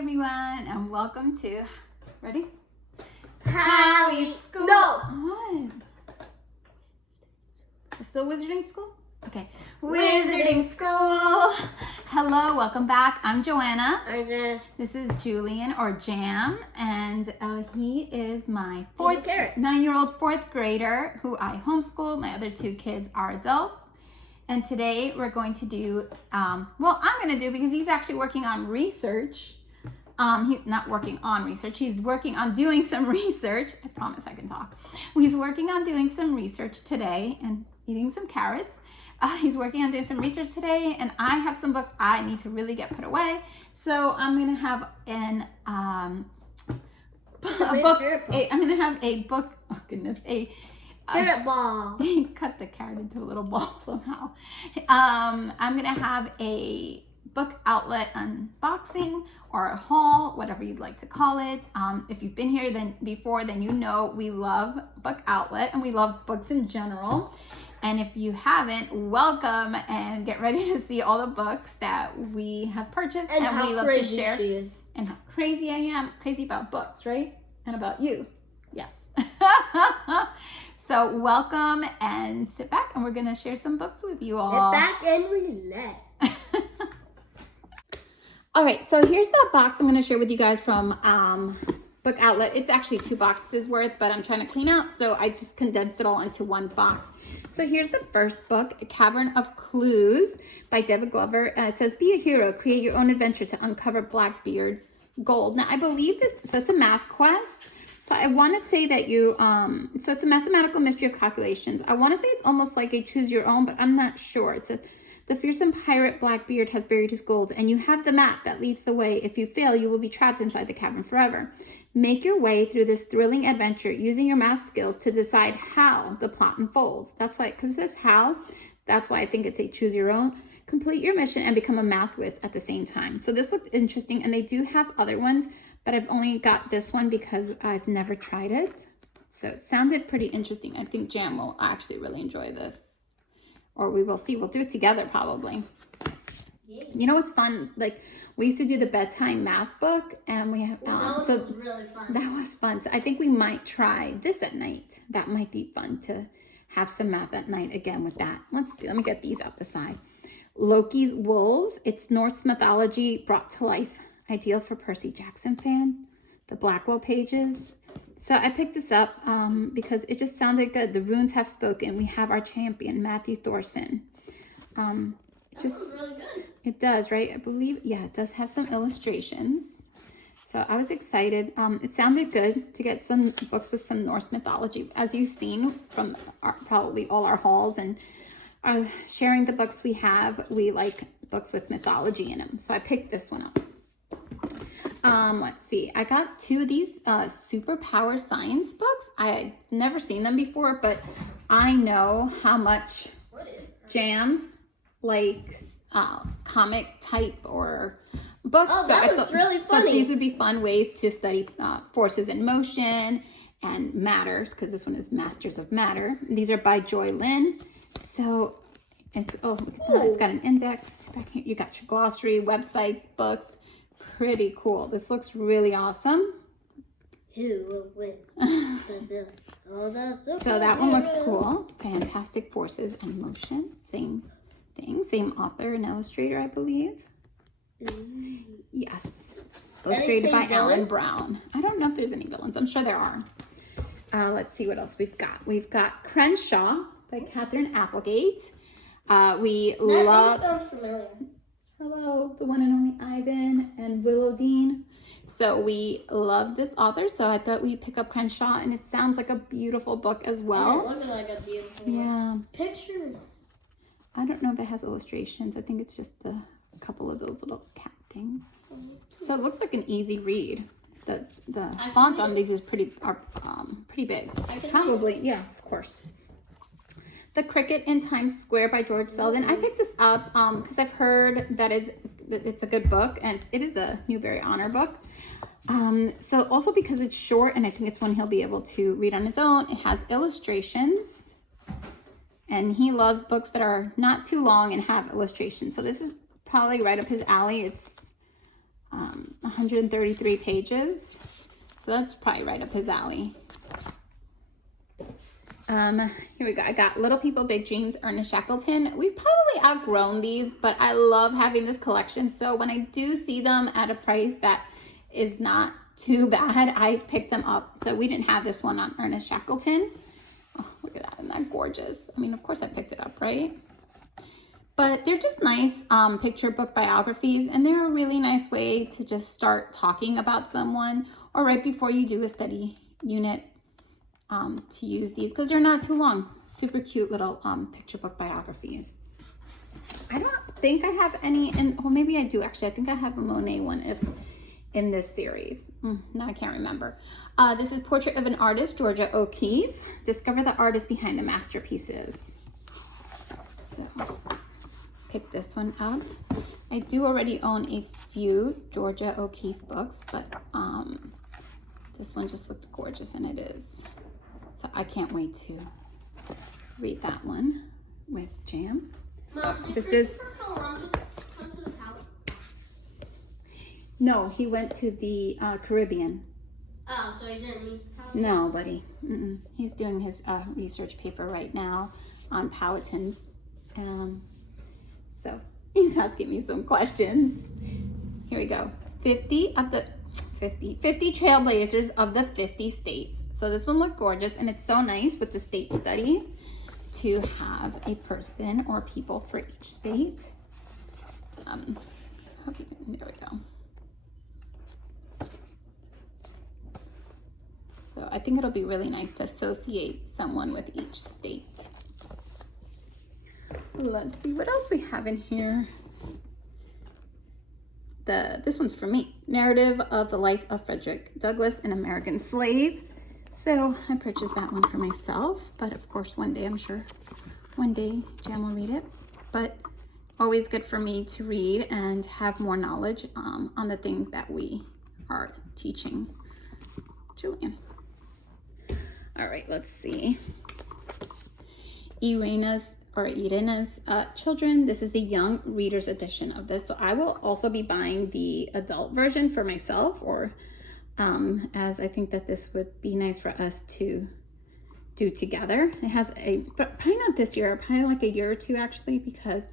everyone, and welcome to, ready? Howie School. No. What? It's still Wizarding School? Okay. Wizarding School. Hello, welcome back. I'm Joanna. I'm Joanna. This is Julian, or Jam, and he is my 9-year-old fourth grader who I homeschool. My other two kids are adults. And today we're going to do, I'm going to do, because he's actually working on research. He's not working on research. He's working on doing some research. I promise I can talk. He's working on doing some research today and eating some carrots. He's working on doing some research today, and I have some books I need to really get put away. So I'm going to have a book, oh goodness, carrot ball. Cut the carrot into a little ball somehow. I'm going to have a book outlet unboxing or a haul, whatever you'd like to call it. If you've been here before, then you know we love book outlet and we love books in general. And if you haven't, welcome and get ready to see all the books that we have purchased and we love to share. And how crazy I am. Crazy about books, right? And about you. Yes. So welcome and sit back, and we're going to share some books with you all. Sit back and relax. All right, so here's the box I'm going to share with you guys from Book Outlet. It's actually 2 boxes worth, but I'm trying to clean out, so I just condensed it all into one box. So here's the first book, A Cavern of Clues by David Glover. It says, be a hero, create your own adventure to uncover Blackbeard's gold. Now, I believe this, so it's a math quest. So I want to say that you, so it's a mathematical mystery of calculations. I want to say it's almost like a choose your own, but I'm not sure. It says, the fearsome pirate Blackbeard has buried his gold, and you have the map that leads the way. If you fail, you will be trapped inside the cavern forever. Make your way through this thrilling adventure using your math skills to decide how the plot unfolds. That's why, because it says how, that's why I think it's a choose your own. Complete your mission and become a math whiz at the same time. So this looked interesting, and they do have other ones, but I've only got this one because I've never tried it. So it sounded pretty interesting. I think Jam will actually really enjoy this. Or we will see. We'll do it together probably. Yeah. You know what's fun? Like, we used to do the bedtime math book, and we have that was really fun. That was fun. So I think we might try this at night. That might be fun to have some math at night again with that. Let's see. Let me get these out the side. Loki's Wolves. It's Norse mythology brought to life. Ideal for Percy Jackson fans. The Blackwell pages. So I picked this up because it just sounded good. The runes have spoken. We have our champion, Matthew Thorson. That was really good. It does, right? I believe, yeah, it does have some illustrations. So I was excited. It sounded good to get some books with some Norse mythology. As you've seen from probably all our hauls and sharing the books we have, we like books with mythology in them. So I picked this one up. Let's see. I got 2 of these superpower science books. I had never seen them before, but I know how much Jam likes comic type or books. Oh, so that I looks thought, really funny. So these would be fun ways to study forces in motion and matters, because this one is Masters of Matter. These are by Joy Lynn. So it's it's got an index back here. You got your glossary, websites, books. Pretty cool. This looks really awesome. Who will win? So that one looks cool. Fantastic Forces and Motion. Same thing. Same author and illustrator, I believe. Yes. Illustrated by Alan Brown. I don't know if there's any villains. I'm sure there are. Let's see what else we've got. We've got Crenshaw by Catherine Applegate. That name sounds familiar. Hello, the one and only Ivan and Willow Dean. So we love this author, so I thought we'd pick up Crenshaw, and it sounds like a beautiful book as well. Yeah, it looks like a beautiful one. Pictures. I don't know if it has illustrations. I think it's just a couple of those little cat things. So it looks like an easy read. The font on these is pretty big. Probably, yeah, of course. The Cricket in Times Square by George Selden. I picked this up because I've heard that it's a good book, and it is a Newbery Honor book. So also because it's short, and I think it's one he'll be able to read on his own. It has illustrations, and he loves books that are not too long and have illustrations. So this is probably right up his alley. It's 133 pages. So that's probably right up his alley. Here we go. I got Little People, Big Dreams, Ernest Shackleton. We've probably outgrown these, but I love having this collection. So when I do see them at a price that is not too bad, I pick them up. So we didn't have this one on Ernest Shackleton. Oh, look at that. Isn't that gorgeous? I mean, of course I picked it up, right? But they're just nice picture book biographies, and they're a really nice way to just start talking about someone, or right before you do a study unit, to use these because they're not too long. Super cute little picture book biographies. I don't think I have any, well, maybe I do actually. I think I have a Monet one in this series. No, I can't remember. This is Portrait of an Artist, Georgia O'Keeffe. Discover the artist behind the masterpieces. So, pick this one up. I do already own a few Georgia O'Keeffe books, but this one just looked gorgeous, and it is. So I can't wait to read that one with Jam. Mom, This is Columbus come to the palace? no, he went to the Caribbean. Oh, so he didn't leave the palace? No, buddy. He's doing his research paper right now on Powhatan. So he's asking me some questions. Here we go. 50 trailblazers of the 50 states. So this one looked gorgeous, and it's so nice with the state study to have a person or people for each state. There we go. So I think it'll be really nice to associate someone with each state. Let's see what else we have in here. This one's for me. Narrative of the Life of Frederick Douglass, an American Slave. So I purchased that one for myself, but of course one day, I'm sure one day Jan will read it. But always good for me to read and have more knowledge on the things that we are teaching Julian. All right, let's see. Irina's Children. This is the young readers edition of this. So I will also be buying the adult version for myself, or as I think that this would be nice for us to do together. It has but probably not this year, probably like a year or two actually, because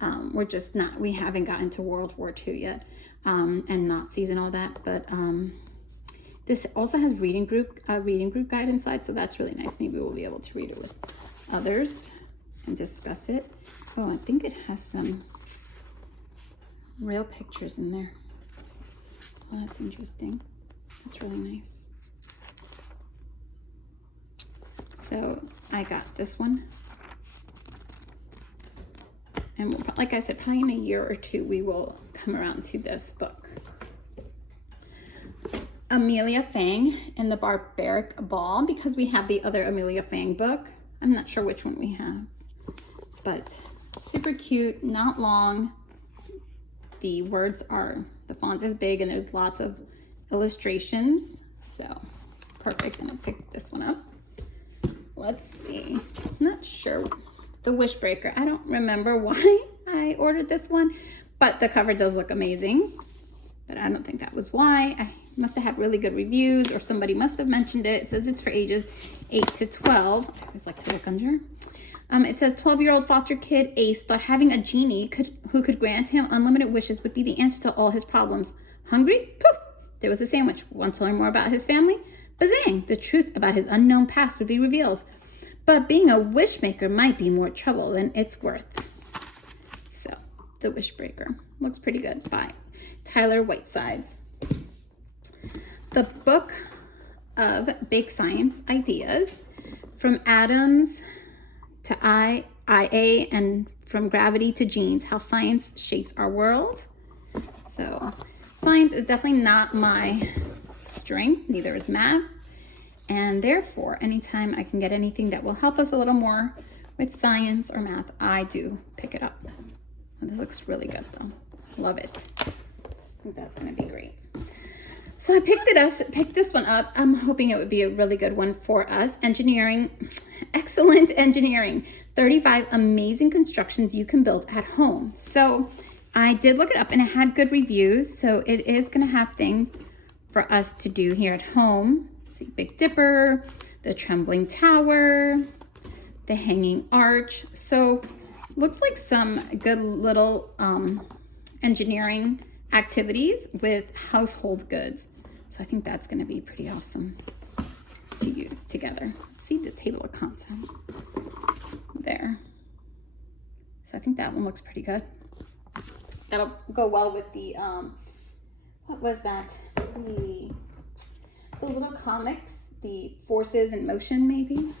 we haven't gotten to World War II yet, and Nazis and all that. But this also has a reading group guide inside, so that's really nice. Maybe we'll be able to read it with others and discuss it. Oh, I think it has some real pictures in there. Oh, that's interesting. That's really nice. So I got this one. And like I said, probably in a year or two, we will come around to this book. Amelia Fang and the Barbaric Ball, because we have the other Amelia Fang book. I'm not sure which one we have, but super cute, not long. The font is big, and there's lots of illustrations. So perfect, and I picked this one up. Let's see, I'm not sure. The Wishbreaker, I don't remember why I ordered this one, but the cover does look amazing, but I don't think that was why. I must have had really good reviews, or somebody must have mentioned it. It says it's for ages 8 to 12. I always like to look under. It says 12-year-old foster kid Ace thought having a genie who could grant him unlimited wishes would be the answer to all his problems. Hungry? Poof! There was a sandwich. Want to learn more about his family? Bazang! The truth about his unknown past would be revealed. But being a wishmaker might be more trouble than it's worth. So, The Wishbreaker. Looks pretty good. By Tyler Whitesides. The Book of Big Science Ideas. From atoms to IA, and from gravity to genes, how science shapes our world. So science is definitely not my strength, neither is math. And therefore, anytime I can get anything that will help us a little more with science or math, I do pick it up. And this looks really good though. Love it. I think that's gonna be great. So I picked this one up. I'm hoping it would be a really good one for us. Engineering, excellent engineering. 35 amazing constructions you can build at home. So I did look it up and it had good reviews, so it is going to have things for us to do here at home. See, Big Dipper, the Trembling Tower, the Hanging Arch. So looks like some good little engineering activities with household goods. So I think that's going to be pretty awesome to use together. See the table of content there. So I think that one looks pretty good. That'll go well with the, what was that? Those little comics, the Forces in Motion maybe.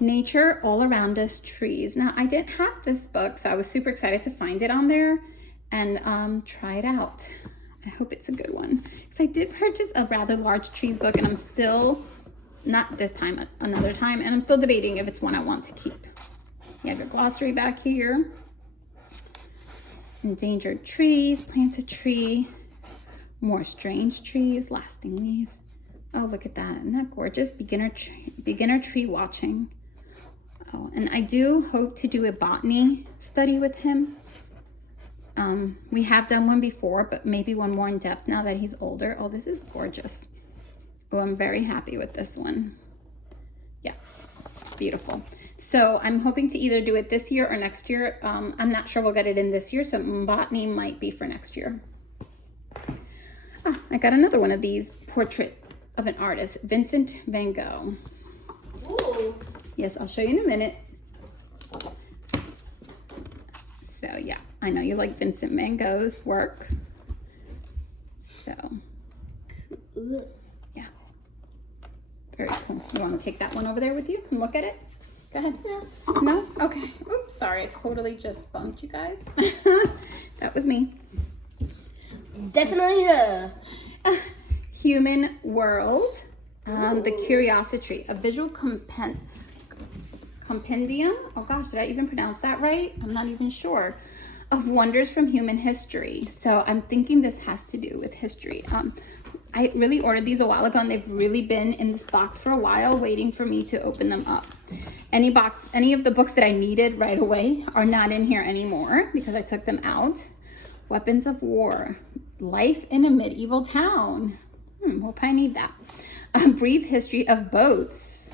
Nature All Around Us, Trees. Now I didn't have this book, so I was super excited to find it on there and try it out. I hope it's a good one. Because I did purchase a rather large trees book and I'm still, not this time, another time, and I'm still debating if it's one I want to keep. You have your glossary back here. Endangered trees, plant a tree, more strange trees, lasting leaves. Oh, look at that. Isn't that gorgeous? Beginner tree watching. Oh, and I do hope to do a botany study with him. We have done one before, but maybe one more in depth now that he's older. Oh, this is gorgeous. Oh, I'm very happy with this one. Yeah, beautiful. So I'm hoping to either do it this year or next year. I'm not sure we'll get it in this year, so botany might be for next year. Ah, I got another one of these, Portrait of an Artist, Vincent van Gogh. Ooh. Yes, I'll show you in a minute. So yeah, I know you like Vincent van Gogh's work. So yeah, very cool. You want to take that one over there with you and look at it? Go ahead. No? Okay. Oops, sorry. I totally just bumped you guys. That was me. Definitely her. Human World. The Curiosity, a visual compendium. Oh gosh, did I even pronounce that right? I'm not even sure. Of wonders from human history. So I'm thinking this has to do with history. I really ordered these a while ago and they've really been in this box for a while waiting for me to open them up. Any of the books that I needed right away are not in here anymore because I took them out. Weapons of War, Life in a Medieval Town. We'll probably need that. A Brief History of Boats,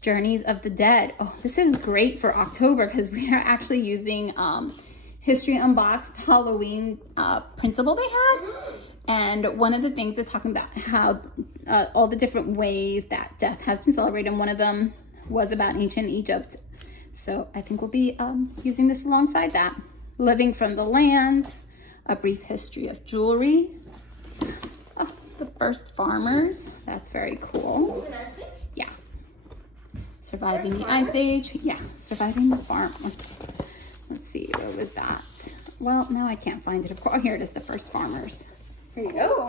Journeys of the Dead. Oh, this is great for October because we are actually using History Unboxed Halloween printable they have. And one of the things is talking about how all the different ways that death has been celebrated. And one of them was about ancient Egypt. So I think we'll be using this alongside that. Living from the Land, A Brief History of Jewelry. Oh, the First Farmers. That's very cool. Yeah. Surviving the Ice Age. Yeah, Surviving the Farm. Let's see, what was that? Well, now I can't find it. Of course, oh, here it is, The First Farmers. Here you go.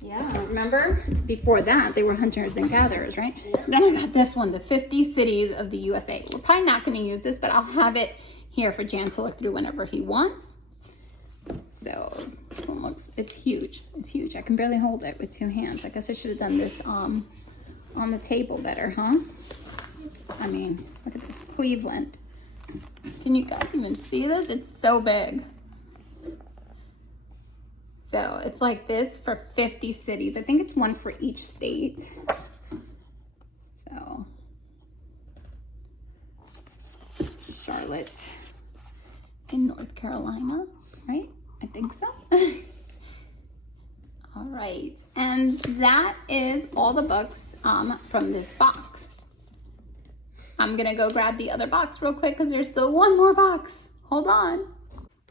Yeah, remember? Before that, they were hunters and gatherers, right? Yeah. Then I got this one, The 50 Cities of the USA. We're probably not going to use this, but I'll have it here for Jan to look through whenever he wants. So this one looks, it's huge. It's huge. I can barely hold it with two hands. I guess I should have done this on the table better, huh? I mean, look at this, Cleveland. Can you guys even see this? It's so big. So it's like this for 50 cities. I think it's one for each state. So Charlotte in North Carolina, right? I think so. All right, and that is all the books from this box. I'm gonna go grab the other box real quick because there's still one more box. Hold on.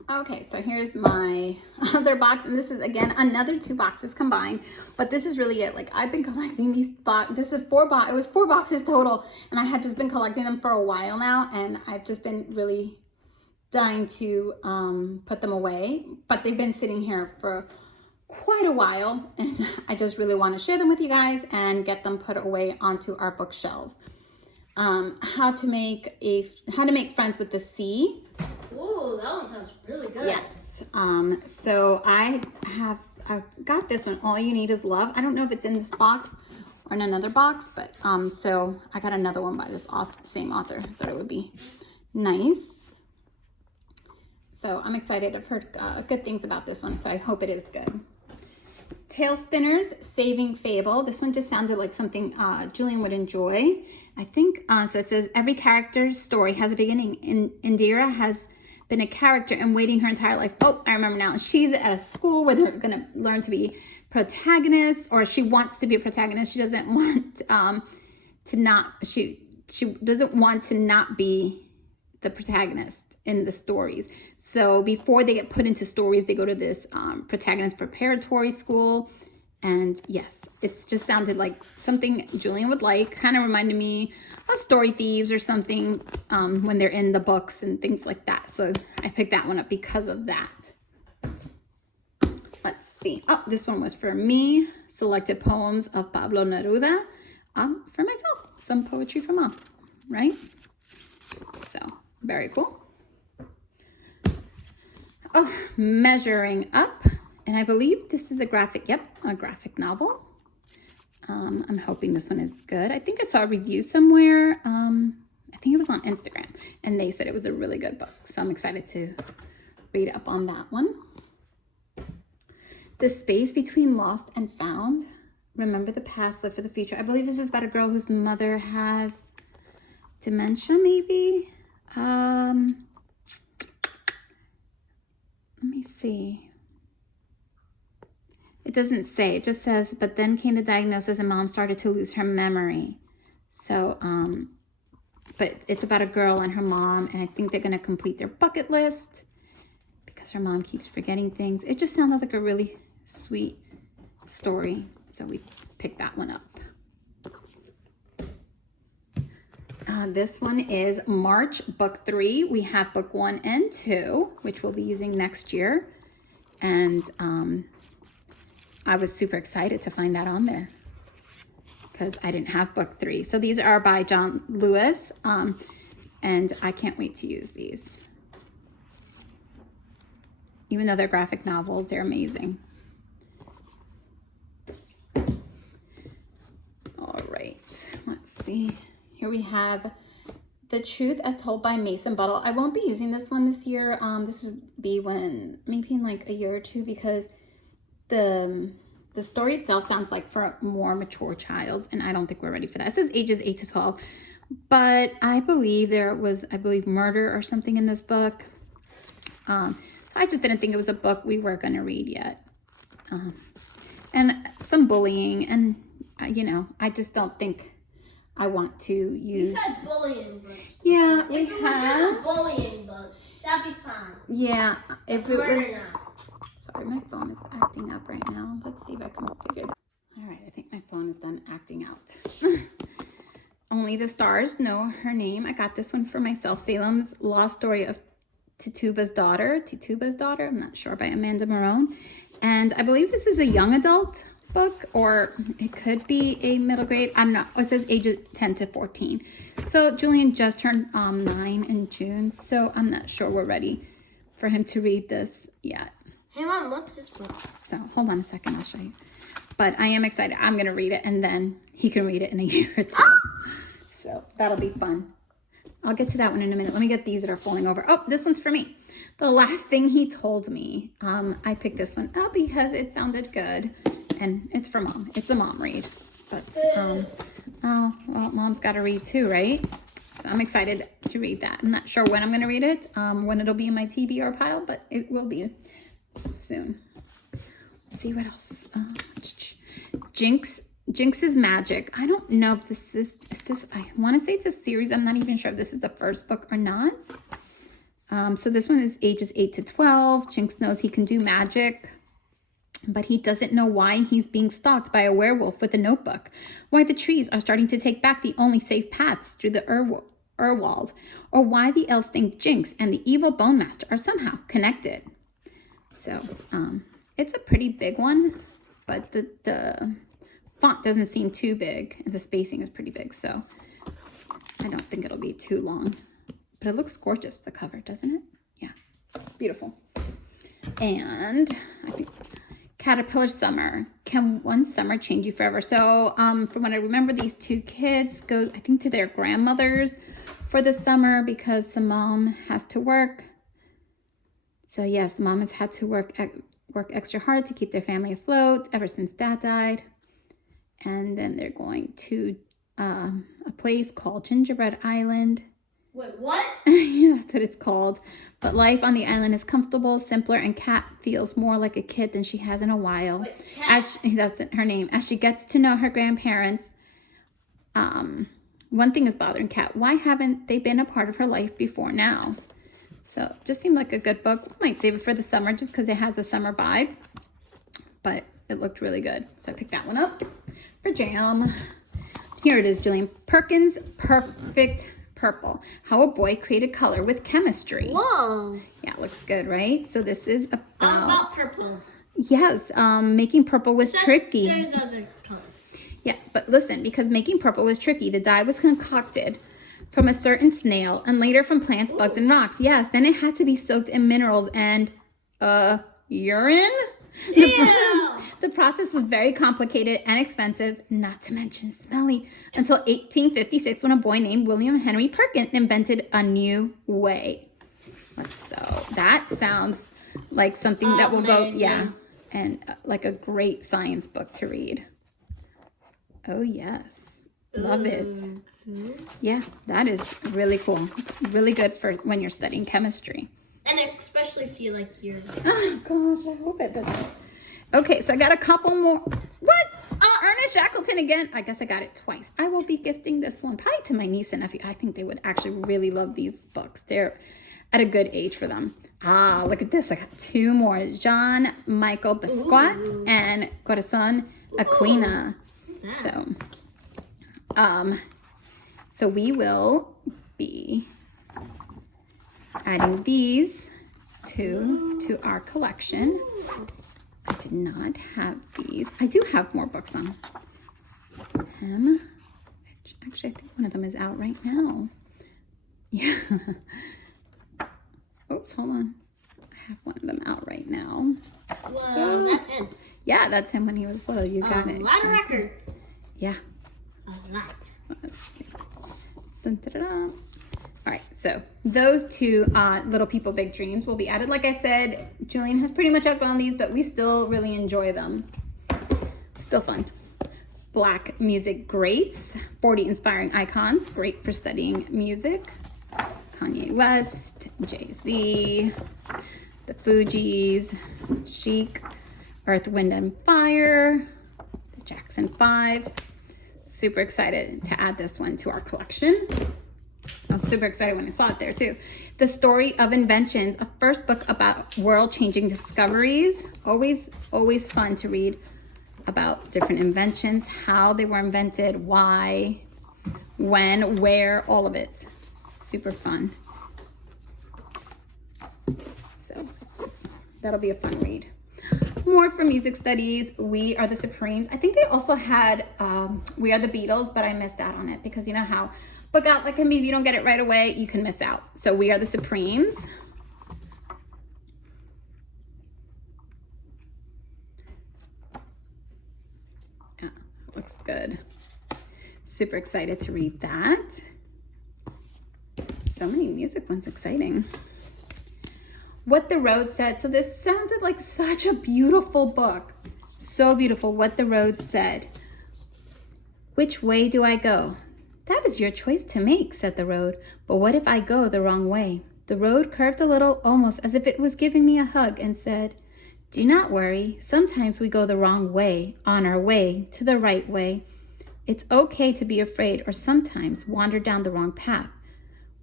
Okay, so here's my other box, and this is again another 2 boxes combined, but this is really it. Like, I've been collecting these boxes. This is it was 4 boxes total, and I had just been collecting them for a while now, and I've just been really dying to put them away, but they've been sitting here for quite a while, and I just really want to share them with you guys and get them put away onto our bookshelves. How to make friends with the sea. Ooh, that one sounds really good. Yes. So I got this one, All You Need Is Love. I don't know if it's in this box or in another box, but so I got another one by this same author. Thought it would be nice. So I'm excited. I've heard good things about this one, so I hope it is good. Tail Spinners, Saving Fable. This one just sounded like something Julian would enjoy. I think, so it says, every character's story has a beginning. Indira has been a character and waiting her entire life. Oh, I remember now. She's at a school where they're going to learn to be protagonists, or she wants to be a protagonist. She doesn't want to not, she doesn't want to not be the protagonist in the stories. So before they get put into stories, they go to this protagonist preparatory school. And yes, it's just sounded like something Julian would like. Kind of reminded me of Story Thieves or something when they're in the books and things like that. So I picked that one up because of that. Let's see. Oh, this one was for me. Selected Poems of Pablo Neruda. For myself. Some poetry for mom, right? So, very cool. Oh, Measuring Up. And I believe this is a graphic novel. I'm hoping this one is good. I think I saw a review somewhere. I think it was on Instagram. And they said it was a really good book. So I'm excited to read up on that one. The Space Between Lost and Found. Remember the past, live for the future. I believe this is about a girl whose mother has dementia, maybe. Let me see. It doesn't say. It just says, but then came the diagnosis and mom started to lose her memory. So, but it's about a girl and her mom, and I think they're going to complete their bucket list because her mom keeps forgetting things. It just sounded like a really sweet story. So we picked that one up. This one is March, book 3. We have book 1 and 2, which we'll be using next year. And I was super excited to find that on there because I didn't have book 3. So these are by John Lewis. And I can't wait to use these. Even though they're graphic novels, they're amazing. All right, let's see. Here we have The Truth as Told by Mason Buttle. I won't be using this one this year. This will be when, maybe in like a year or two, because the story itself sounds like for a more mature child, and I don't think we're ready for that. It says ages 8 to 12, but I believe there was, murder or something in this book. I just didn't think it was a book we were going to read yet. And some bullying, and I just don't think I want to use. You said bullying book. Yeah, if it was just a bullying book, that'd be fine. Yeah, if it was. Not. Sorry, my phone is acting up right now. Let's see if I can figure that. All right, I think my phone is done acting out. Only the Stars Know Her Name. I got this one for myself. Salem's Lost Story of Tituba's Daughter. I'm not sure, by Amanda Marone. And I believe this is a young adult book, or it could be a middle grade. I'm not. It says ages 10 to 14. So Julian just turned 9 in June, so I'm not sure we're ready for him to read this yet. Hey Mom, what's this book? So hold on a second, I'll show you. But I am excited. I'm gonna read it, and then he can read it in a year or two. So that'll be fun. I'll get to that one in a minute. Let me get these that are falling over. Oh, this one's for me. The Last Thing He Told Me. I picked this one up because it sounded good, and it's for mom. It's a mom read, but oh well, mom's got to read too, right? So I'm excited to read that. I'm not sure when I'm going to read it, when it'll be in my TBR pile, but it will be soon. Let's see what else. Jinx's Magic. I don't know if this is this. I want to say it's a series. I'm not even sure if this is the first book or not. So this one is ages 8 to 12. Jinx knows he can do magic, but he doesn't know why he's being stalked by a werewolf with a notebook, why the trees are starting to take back the only safe paths through the Urwald, or why the elves think Jinx and the evil Bone Master are somehow connected. So it's a pretty big one, but the font doesn't seem too big, and the spacing is pretty big, so I don't think it'll be too long. But it looks gorgeous, the cover, doesn't it? Yeah, beautiful. And I think Caterpillar Summer. Can one summer change you forever? So from what I remember, these two kids go, I think, to their grandmother's for the summer because the mom has to work. So yes, the mom has had to work extra hard to keep their family afloat ever since Dad died. And then they're going to a place called Gingerbread Island. Wait, what? Yeah, that's what it's called. But life on the island is comfortable, simpler, and Kat feels more like a kid than she has in a while. Wait, Kat? That's her name. As she gets to know her grandparents, one thing is bothering Kat. Why haven't they been a part of her life before now? So just seemed like a good book. Might save it for the summer just because it has a summer vibe. But it looked really good. So I picked that one up for jam. Here it is, Julian. Perkins Perfect Purple. How a Boy Created Color with Chemistry. Whoa. Yeah, it looks good, right? So this is About purple. Yes, making purple was tricky. There's other colors. Yeah, but listen, because making purple was tricky, the dye was concocted from a certain snail and later from plants, bugs, and rocks. Yes, then it had to be soaked in minerals and urine. Ew. The process was very complicated and expensive, not to mention smelly, until 1856 when a boy named William Henry Perkins invented a new way. So that sounds like something that will go, yeah, and like a great science book to read. Oh, yes. Love it. Yeah, that is really cool. Really good for when you're studying chemistry. And especially if you like your... Oh, gosh, I hope it doesn't. Okay, so I got a couple more. What? Ernest Shackleton again. I guess I got it twice. I will be gifting this one probably to my niece and nephew. I think they would actually really love these books. They're at a good age for them. Look at this. I got two more. Jean Michael Basquiat and Corazon Aquina. So we will be adding these to our collection. I did not have these. I do have more books on him. Actually, I think one of them is out right now. Yeah. Oops, hold on. I have one of them out right now. Whoa, that's him. Yeah, that's him when he was little. You got it. A lot of records. Yeah. A lot. Let's see. Dun, dun, dun, dun. All right, so those two Little People Big Dreams will be added. Like I said, Julian has pretty much outgrown these, but we still really enjoy them. Still fun. Black Music Greats, 40 Inspiring Icons, great for studying music. Kanye West, Jay-Z, the Fugees, Chic, Earth, Wind, and Fire, the Jackson 5. Super excited to add this one to our collection. I was super excited when I saw it there too. The Story of Inventions, a first book about world-changing discoveries. Always fun to read about different inventions, how they were invented, why, when, where, all of it. Super fun. So that'll be a fun read. More for music studies, We Are the Supremes. I think they also had We Are the Beatles, but I missed out on it because you know how book out like me, if you don't get it right away, you can miss out. So We Are the Supremes. Yeah, that looks good. Super excited to read that. So many music ones, exciting. What the Road Said. So this sounded like such a beautiful book. So beautiful. What the Road Said. Which way do I go? That is your choice to make, said the road. But what if I go the wrong way? The road curved a little, almost as if it was giving me a hug, and said, do not worry. Sometimes we go the wrong way, on our way to the right way. It's okay to be afraid or sometimes wander down the wrong path.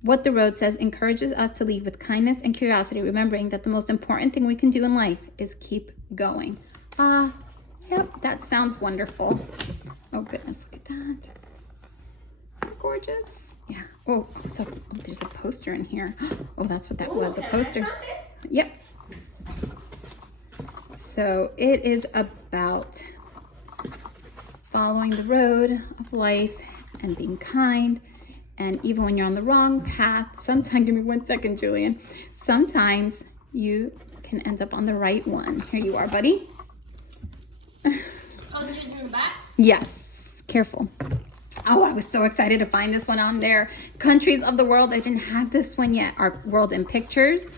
What the Road Says encourages us to lead with kindness and curiosity, remembering that the most important thing we can do in life is keep going. Yep, that sounds wonderful. Oh goodness, look at that. Gorgeous. Yeah. Oh, there's a poster in here. Oh, that's what that was, a poster. Yep. So it is about following the road of life and being kind. And even when you're on the wrong path, sometimes, give me 1 second, Julian. Sometimes you can end up on the right one. Here you are, buddy. Posters in the back? Yes. Careful. Oh, I was so excited to find this one on there. Countries of the World. I didn't have this one yet. Our World in Pictures.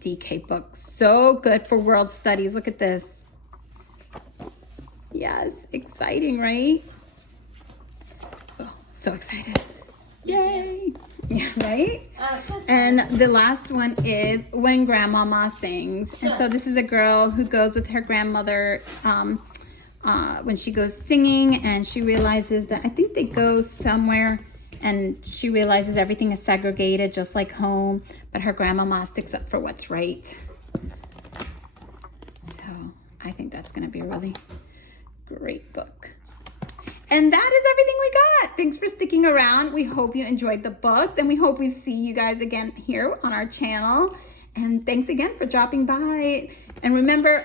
DK book. So good for world studies. Look at this. Yes, exciting, right? Oh, so excited. Yay. Yeah, right? And the last one is When Grandmama Sings. And so this is a girl who goes with her grandmother when she goes singing, and she realizes that, I think they go somewhere, and she realizes everything is segregated just like home, but her grandmama sticks up for what's right. So I think that's going to be a really great book. And that is everything we got. Thanks for sticking around. We hope you enjoyed the books, and we hope we see you guys again here on our channel. And thanks again for dropping by. And remember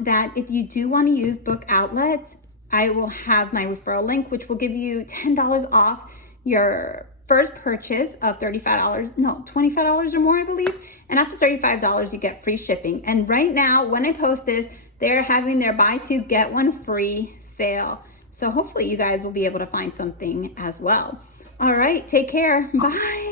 that if you do want to use Book Outlet, I will have my referral link, which will give you $10 off your first purchase of $25 or more, I believe. And after $35, you get free shipping. And right now, when I post this, they're having their buy two, get one free sale. So hopefully you guys will be able to find something as well. All right, take care. Bye.